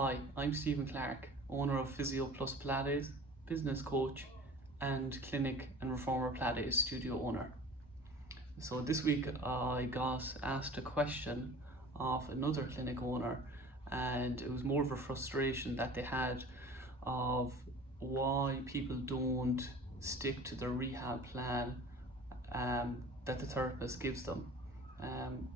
Hi, I'm Stephen Clark, owner of Physio Plus Pilates, business coach, and clinic and Reformer Pilates studio owner. So this week I got asked a question of another clinic owner, and it was more of a frustration that they had of why people don't stick to the rehab plan that the therapist gives them.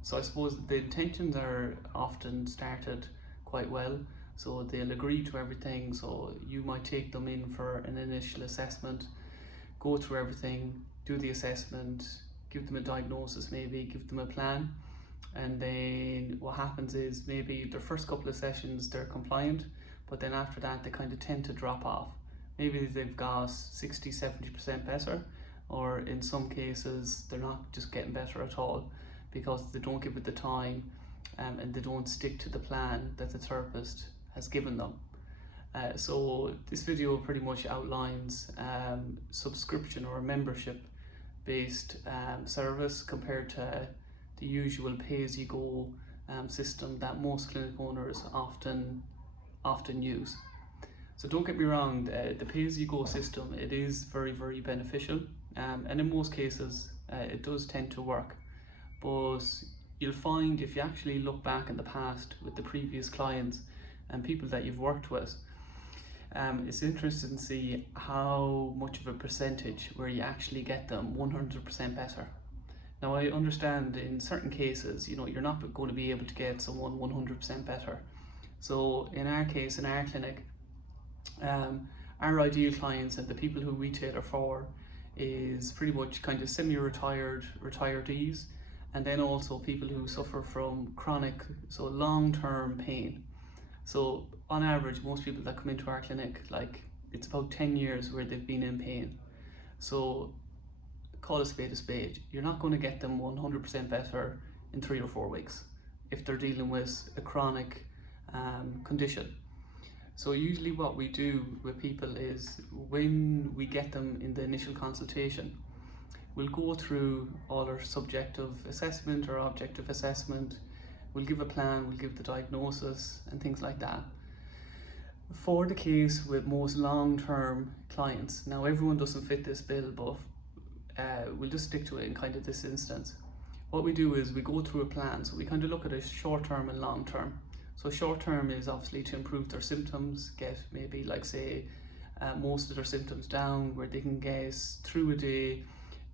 So I suppose the intentions are often started quite well, so they'll agree to everything. So you might take them in for an initial assessment, go through everything, do the assessment, give them a diagnosis, maybe give them a plan, and then what happens is maybe their first couple of sessions they're compliant, but then after that they kind of tend to drop off. Maybe they've got 60-70% better, or in some cases they're not just getting better at all because they don't give it the time and they don't stick to the plan that the therapist has given them. So this video pretty much outlines subscription or membership based service compared to the usual pay-as-you-go system that most clinic owners often use. So don't get me wrong, the pay-as-you-go system, it is very beneficial, and in most cases it does tend to work. But you'll find if you actually look back in the past with the previous clients and people that you've worked with, it's interesting to see how much of a percentage where you actually get them 100% better. Now I understand in certain cases, you're not going to be able to get someone 100% better. So in our case, in our clinic, our ideal clients and the people who we tailor for is pretty much kind of semi-retired retirees, and then also people who suffer from chronic, so long-term pain. So on average, most people that come into our clinic, like it's about 10 years where they've been in pain. So call a spade, you're not going to get them 100% better in 3 or 4 weeks if they're dealing with a chronic condition. So usually what we do with people is when we get them in the initial consultation, we'll go through all our subjective assessment or objective assessment, we'll give a plan, we'll give the diagnosis and things like that. For the case with most long-term clients, now everyone doesn't fit this bill, but we'll just stick to it in kind of this instance. What we do is we go through a plan, so we kind of look at a short-term and long-term. So short-term is obviously to improve their symptoms, get maybe like say most of their symptoms down where they can get through a day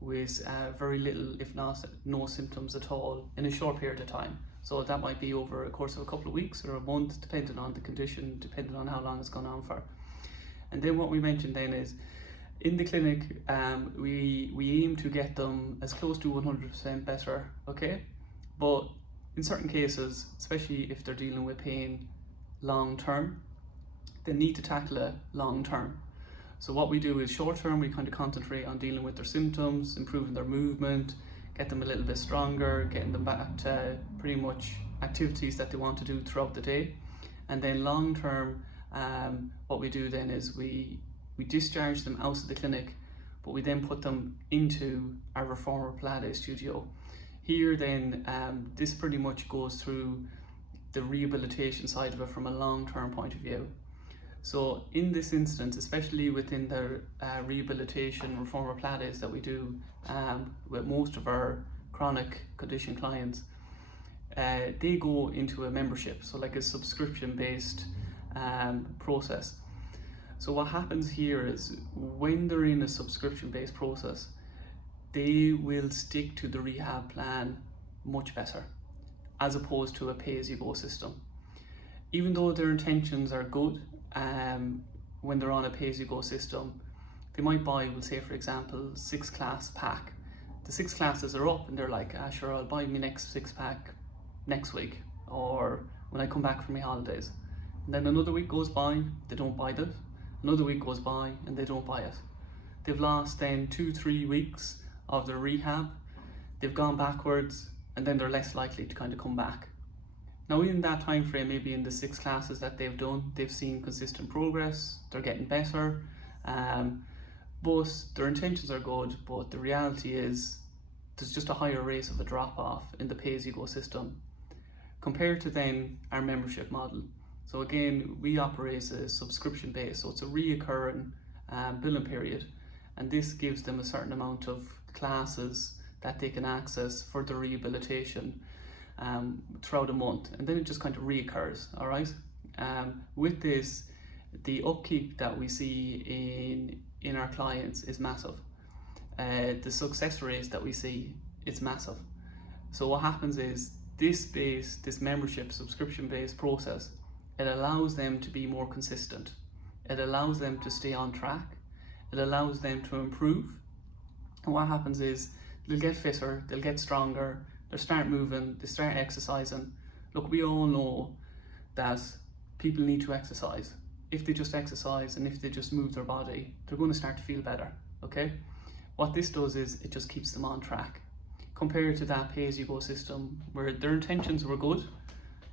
with very little, if not no symptoms at all in a short period of time. So that might be over a course of a couple of weeks or a month, depending on the condition, depending on how long it's gone on for. And then what we mentioned then is in the clinic, we aim to get them as close to 100% better, okay? But in certain cases, especially if they're dealing with pain long term, they need to tackle it long term. So what we do is short term, we kind of concentrate on dealing with their symptoms, improving their movement, get them a little bit stronger, getting them back to pretty much activities that they want to do throughout the day. And then long term, what we do then is we discharge them out of the clinic, but we then put them into our Reformer Pilates studio. Here then, this pretty much goes through the rehabilitation side of it from a long-term point of view. So in this instance, especially within the rehabilitation Reformer Pilates that we do with most of our chronic condition clients, they go into a membership, so like a subscription-based process. So what happens here is when they're in a subscription-based process, they will stick to the rehab plan much better as opposed to a pay-as-you-go system. Even though their intentions are good, when they're on a pay-as-you-go system, they might buy, we'll say for example, 6-class pack. The 6 classes are up and they're like, sure, I'll buy my next 6-pack next week or when I come back from my holidays. And then another week goes by, they don't buy that. Another week goes by and they don't buy it. They've lost then 2-3 weeks of their rehab, they've gone backwards, and then they're less likely to kind of come back. Now in that time frame, maybe in the 6 classes that they've done, they've seen consistent progress, they're getting better, but their intentions are good, but the reality is there's just a higher rate of a drop off in the pay-as-you-go system compared to then our membership model. So again, we operate a subscription base, so it's a reoccurring billing period, and this gives them a certain amount of classes that they can access for the rehabilitation throughout a month, and then it just kind of reoccurs. All right. With this, the upkeep that we see in our clients is massive. The success rates that we see, it's massive. So what happens is this membership subscription based process, it allows them to be more consistent. It allows them to stay on track. It allows them to improve. And what happens is they'll get fitter, they'll get stronger, they'll start moving, they start exercising. Look, we all know that people need to exercise. If they just exercise and if they just move their body, they're going to start to feel better, okay? What this does is it just keeps them on track. Compared to that pay-as-you-go system where their intentions were good,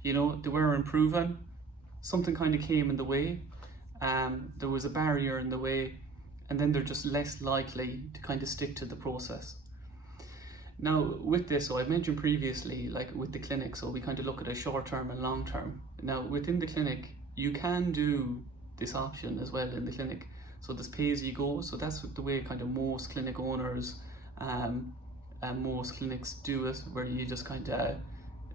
you know, they were improving, something kind of came in the way, there was a barrier in the way, and then they're just less likely to kind of stick to the process. Now with this, so I mentioned previously, like with the clinic, so we kind of look at a short term and long term. Now within the clinic, you can do this option as well in the clinic. So there's pay as you go, so that's the way kind of most clinic owners and most clinics do it, where you just kind of, a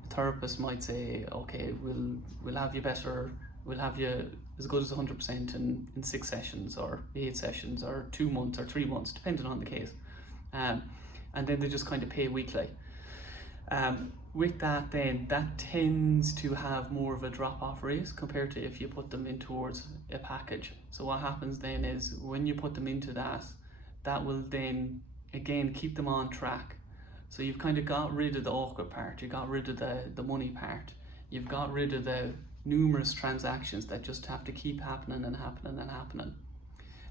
therapist might say, okay, we'll have you better, we'll have you as good as 100% in 6 sessions or 8 sessions or 2 months or 3 months, depending on the case. And then they just kind of pay weekly. With that then, that tends to have more of a drop-off rate compared to if you put them in towards a package. So what happens then is when you put them into that, that will then again keep them on track. So you've kind of got rid of the awkward part, you got rid of the money part, you've got rid of the numerous transactions that just have to keep happening and happening and happening.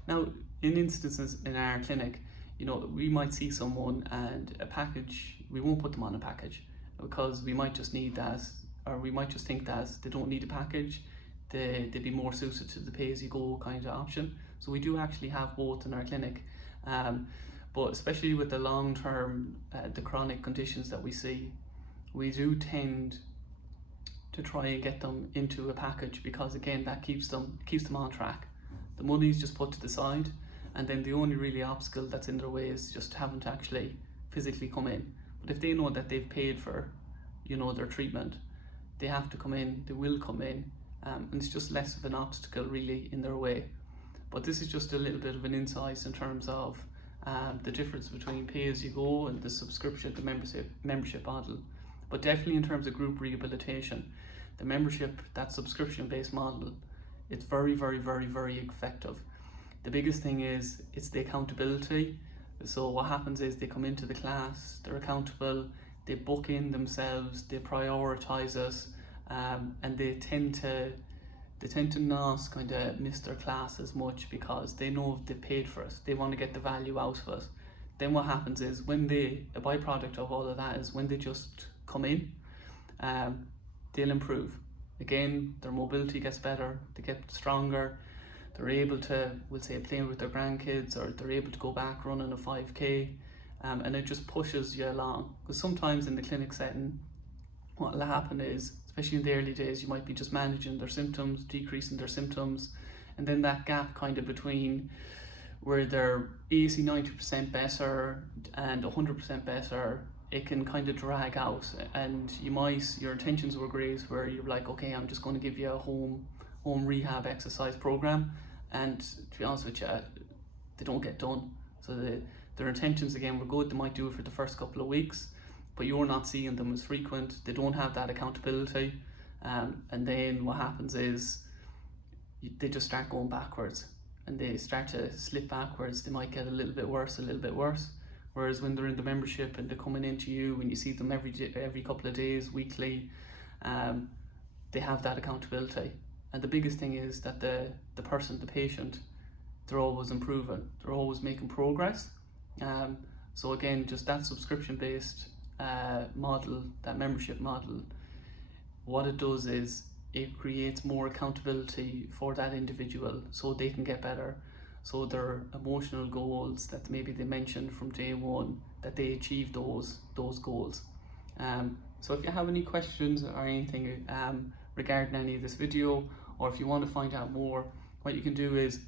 Now, in instances in our clinic, you know, we might see someone and a package, we won't put them on a package because we might just need that, or we might just think that they don't need a package, they'd be more suited to the pay-as-you-go kind of option. So we do actually have both in our clinic, but especially with the long-term, the chronic conditions that we see, we do tend to try and get them into a package because again, that keeps them on track. The money's just put to the side, and then the only really obstacle that's in their way is just having to actually physically come in. But if they know that they've paid for, you know, their treatment, they have to come in, they will come in, and it's just less of an obstacle really in their way. But this is just a little bit of an insight in terms of the difference between pay-as-you-go and the subscription, the membership model. But definitely in terms of group rehabilitation, the membership, that subscription-based model, it's very, very, very, very effective. The biggest thing is it's the accountability. So what happens is they come into the class, they're accountable, they book in themselves, they prioritize us, and they tend to not kind of miss their class as much because they know they've paid for it. They want to get the value out of it. Then what happens is when a byproduct of all of that is when they just come in, they'll improve. Again, their mobility gets better, they get stronger, they're able to, we'll say, play with their grandkids, or they're able to go back running a 5K, and it just pushes you along. Because sometimes in the clinic setting, what will happen is, especially in the early days, you might be just managing their symptoms, decreasing their symptoms, and then that gap kind of between where they're 80, 90% better and 100% better, it can kind of drag out, and your intentions were great where you're like, okay, I'm just going to give you a home rehab exercise program, and to be honest with you, they don't get done. So their intentions again were good, they might do it for the first couple of weeks, but you're not seeing them as frequent, they don't have that accountability, and then what happens is they just start going backwards, and they start to slip backwards. They might get a little bit worse. Whereas when they're in the membership and they're coming into you and you see them every couple of days, weekly, they have that accountability. And the biggest thing is that the person, the patient, they're always improving, they're always making progress. So again, just that subscription-based model, that membership model, what it does is it creates more accountability for that individual so they can get better. So their emotional goals that maybe they mentioned from day one, that they achieve those goals. So if you have any questions or anything regarding any of this video, or if you want to find out more, what you can do is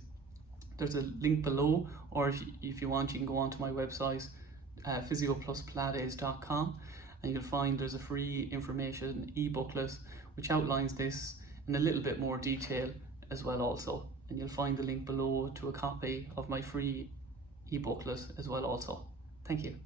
there's a link below, or if you want, you can go onto my website, physiopluspilates.com, and you'll find there's a free information e-booklet which outlines this in a little bit more detail as well also, and you'll find the link below to a copy of my free e-booklet as well also. Thank you.